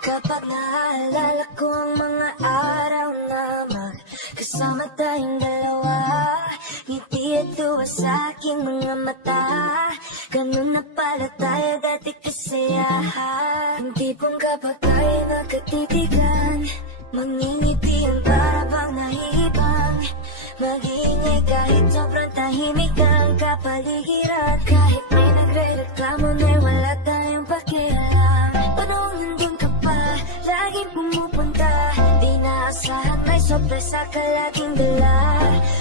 Kapag naaalala ko ang mga araw na magkasama tayong dalawa, ngiti at tuwa sa aking mga mata. Ganun na pala tayo dati kasaya. Yung tipong kapag tayo nagkatitigan, mangingiti ang para bang nahihibang. Mag-iingay kahit sobrang tahimik ang kapaligiran. Kahit may nagre-reklamo na wala tayong pakialam. Panong nandun ka pa, laging pumupunta. Di naasahan may sorpresa ka laging dala.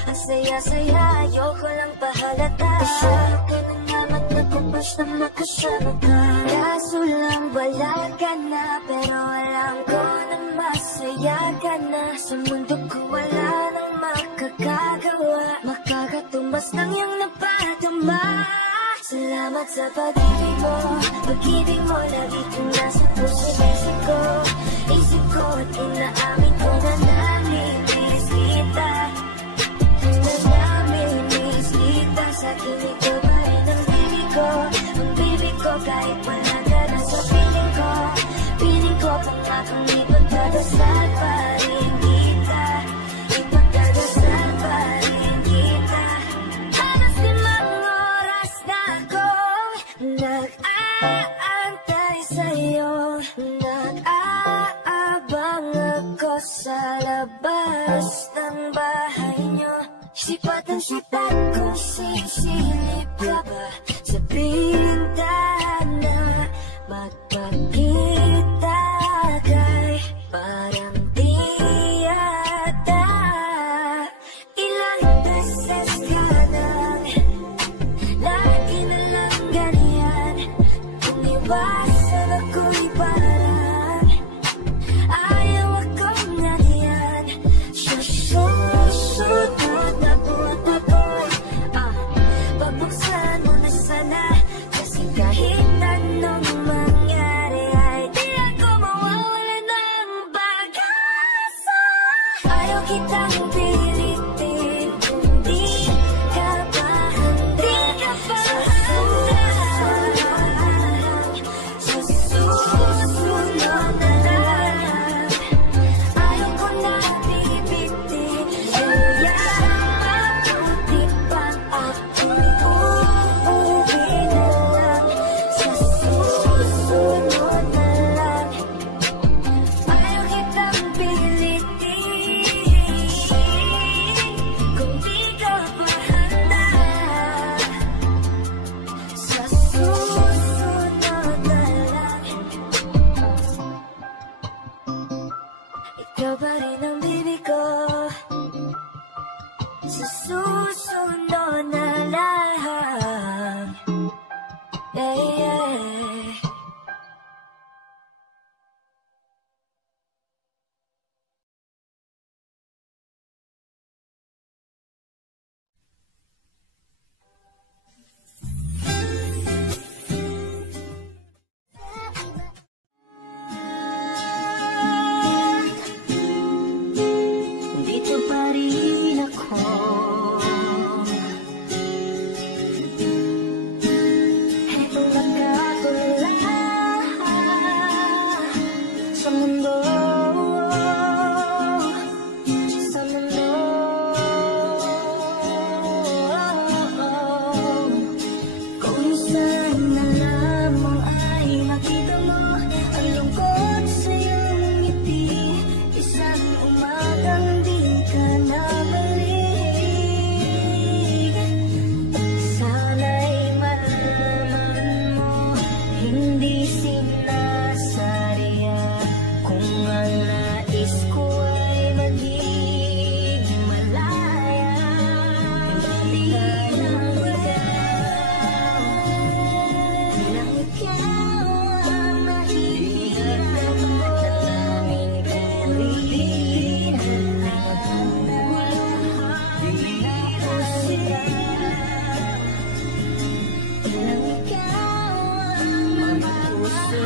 Ang saya-saya, ayoko lang pahalata. Kasama ka na naman, nagkumpos na makasama ka. Kaso lang wala ka na, pero alam ko na masaya ka na. Sa mundo ko wala nang makakagawa, makakatumbas ng iyong napadama. Salamat sa pag-ibig mo lagi kang nasa puso-isip ko. Isip ko at inaamin ko na namimiss kita. Na namimiss kita. Sa akin ikaw pa rin ang bibig ko. Ang bibig ko kahit wala ka na sa piling ko. Piling ko pangakang ipagdadasal pa rin kita. Ipagdadasal pa rin kita. Halos 5 oras na akong nag-aantay sa'yo. Nag-aabang ako sa labas ng bahay nyo. Sipat ang sipat kung sisilip ka ba sa bintana. Magpakita kay parang di yata. Ilang beses ka nang lagi na lang ganyan. Kung iwasan ako'y parang ayaw akong naniyan. Susunod na buwan ako'y pabuksan mo na sana. Kasi kahit anong mangyari ay di ako mawawala ng pag-asa. Ayaw kitang pilitin kung di ka pa handa. Sa susunod na lang, ayaw ko na bibitin. Kaya mabuti pang ako'y uuwi na lang. Sa susunod na lang, ayaw kitang pilitin kung di ka pa handa. Sa susunod na lang, ikaw pa rin ang bibig ko. Sa susunod na lang, yeah. Dito pa rin ako. Heto nagkatula sa mundo. Sa mundo. Kung saan na lamang ay makita mo ang lungkot sa iyong ngiti. Isang umagang di ka nabalik. Sana'y malaman mo, hindi sinasadya. Kung ang nais ko ay maging malaya. Hindi lang ikaw ang mahirap at aming gawin. Ilang ikaw ang magpuso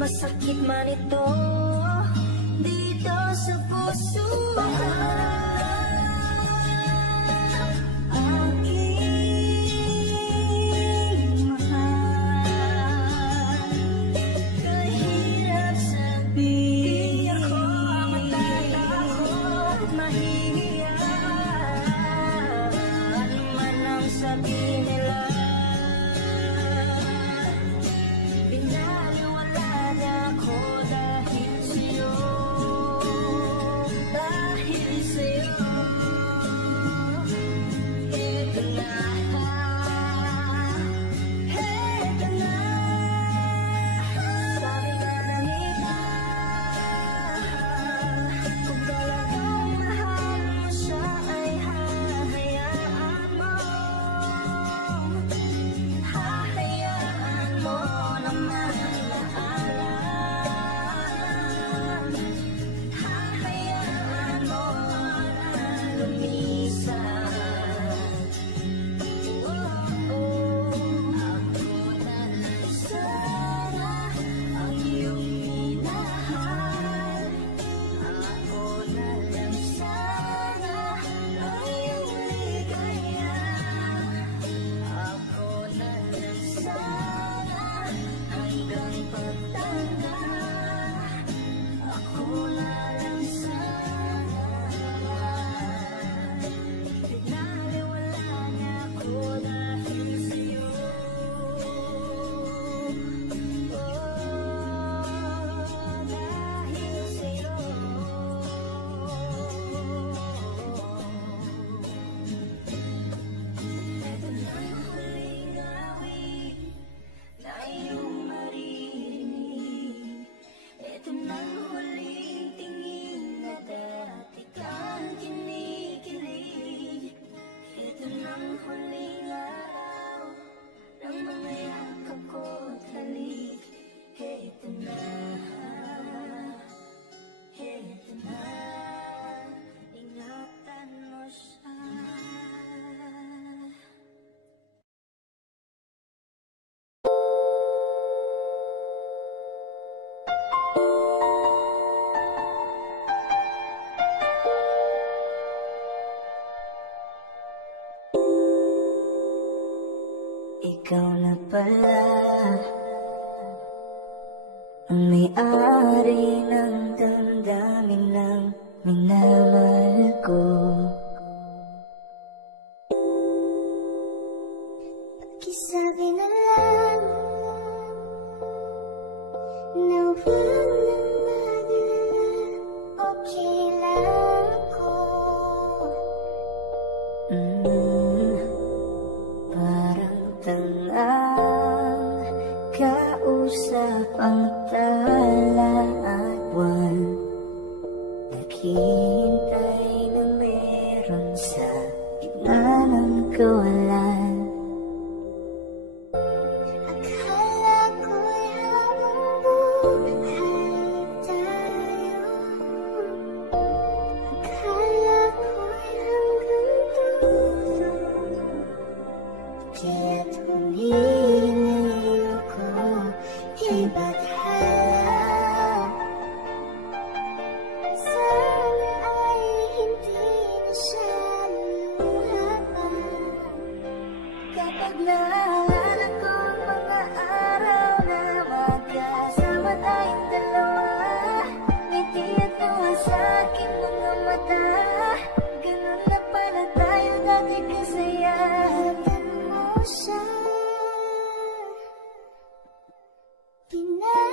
Masakit man ito dito sa puso. Ikaw na pala ang may-ari ng damdamin ng minamahal ko. Pakisabi na lang na huwag nang mag-alala, okay lang ako. Parang tangang kausap ang tala at buwan, naghihintay na meron sa gitna ng kawalan. Akala ko'y habang buhay tayo, akala ko'y hanggang dulo, kaya't huminay ako ibathala. Sana ay hindi na siya luluha pa. Kapag naalala ko ang mga araw na magkasama tayong dalawa, ngiti at tuwa sa aking mga mata. Ganun na pala tayo dati kasaya. Hatan mo siya, pinag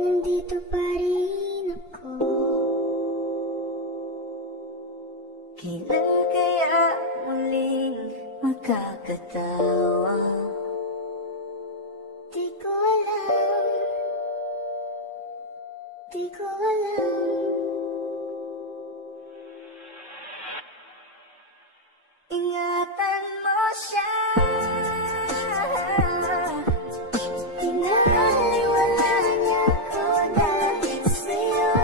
nandito pa rin ako. Kailan kaya muling magkakatawa? Di ko alam, di ko alam. Ingatan mo siya, pinaliwala niya ko dahil sa'yo.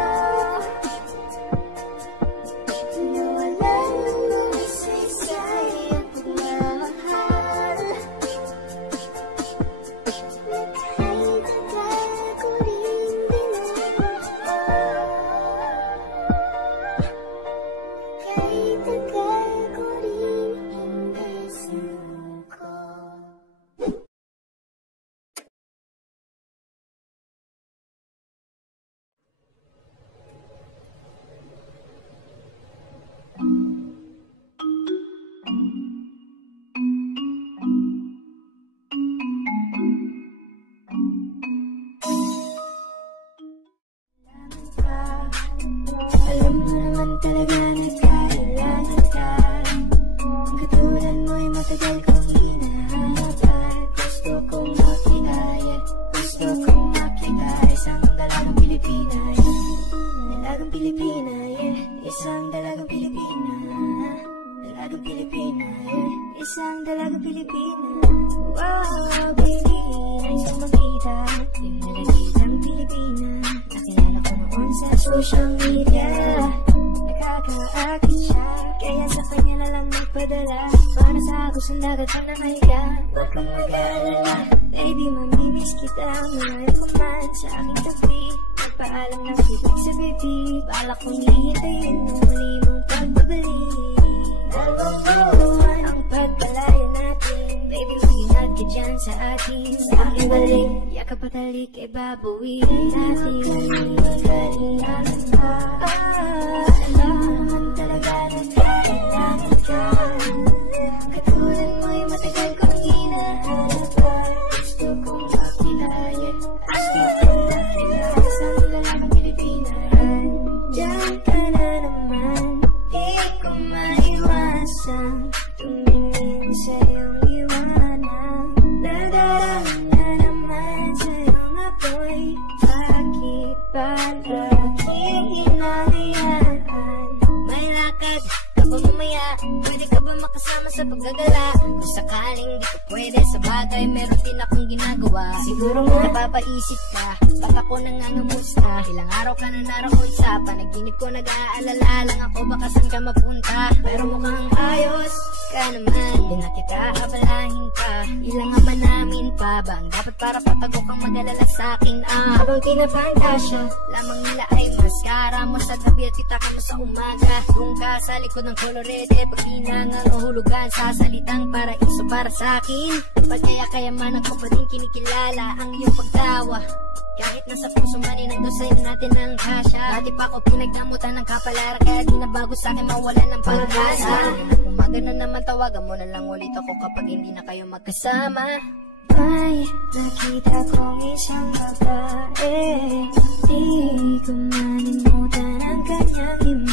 Nawalan ng isaysay ang pagmamahal. Kahit tagal ko rin dinamdam, kahit tagal ko rin hindi suko. Alam mo naman talaga na kailangan ka. Katulad mo'y matagal kong hinahanap at gusto kong makita, yeah. Gusto kong makita isang dalagang Pilipina, yeah. Dalagang Pilipina, yeah. Isang dalagang Pilipina. Dalagang Pilipina, yeah. Isang dalagang Pilipina. Wow, baby, nais kong makita yung dalagang Pilipina. Nakilala ko noon sa social media. Nakakaakit siya, kaya sa kanya na lang nagpadala. Para sa gustong dagat ang nakahiga. Huwag kang mag-alala, baby, mamimiss kita. Mahal ko man sa aking tabi. Nagpaalam ng ibig sa baby. Balak kong hihintayin mo muli mong pagbabalik. Nalulungan ang pagpalaya natin. Baby, mag-ingat ka dyan sa atin. Sa aking balik, yakap at halik ay babawiin natin. Magalingan ka. Alam mo naman talaga na kailangan ka. Katulad mo'y matagal kong hinahanap at gusto kong makita, yeah. Gusto kong makita isang dalagang Pilipina. Diyan ka na naman, di ko maiwasan tumingin sa iyong liwanag. Nadarama na naman sa iyong apoy. Bakit ba laging hinahayaan? May lakad ka ba mamaya? Pwede ka ba makasama sa paggagala? Kung sakaling di ko pwede sa bagay, meron din akong ginagawa. Siguro nga napapaisip ka, ba't ako nangangamusta? Ilang araw ka na narakoy sa panaginip ko, nag-aalala lang ako baka saan ka mapunta. Pero mukhang ayos ka naman, di na kita abalahin pa. Ilang naman namin pa ba ang dapat para patago kang mag-alala sa'kin? Habang pinapantasya lamang nila ay maskara mo sa gabi at itaka mo sa umaga. Doon ka sa likod ng kolorete, pag pinangang o hulugan sa salitang paraiso para sa'kin. Pagkaya man ako pa din kinikilala ang iyong pagtawa. Kahit nasa puso man ay nandun sa'yo natin ang kasya. Dati pa ako pinagdamutan ng kapalaran, kaya di na bago sa'kin mawalan ng pag-asa. Umaga na naman, tawagan mo na lang ulit ako kapag hindi na kayo magkasama. May nakita kong isang babae, di ko manimutan ang kanyang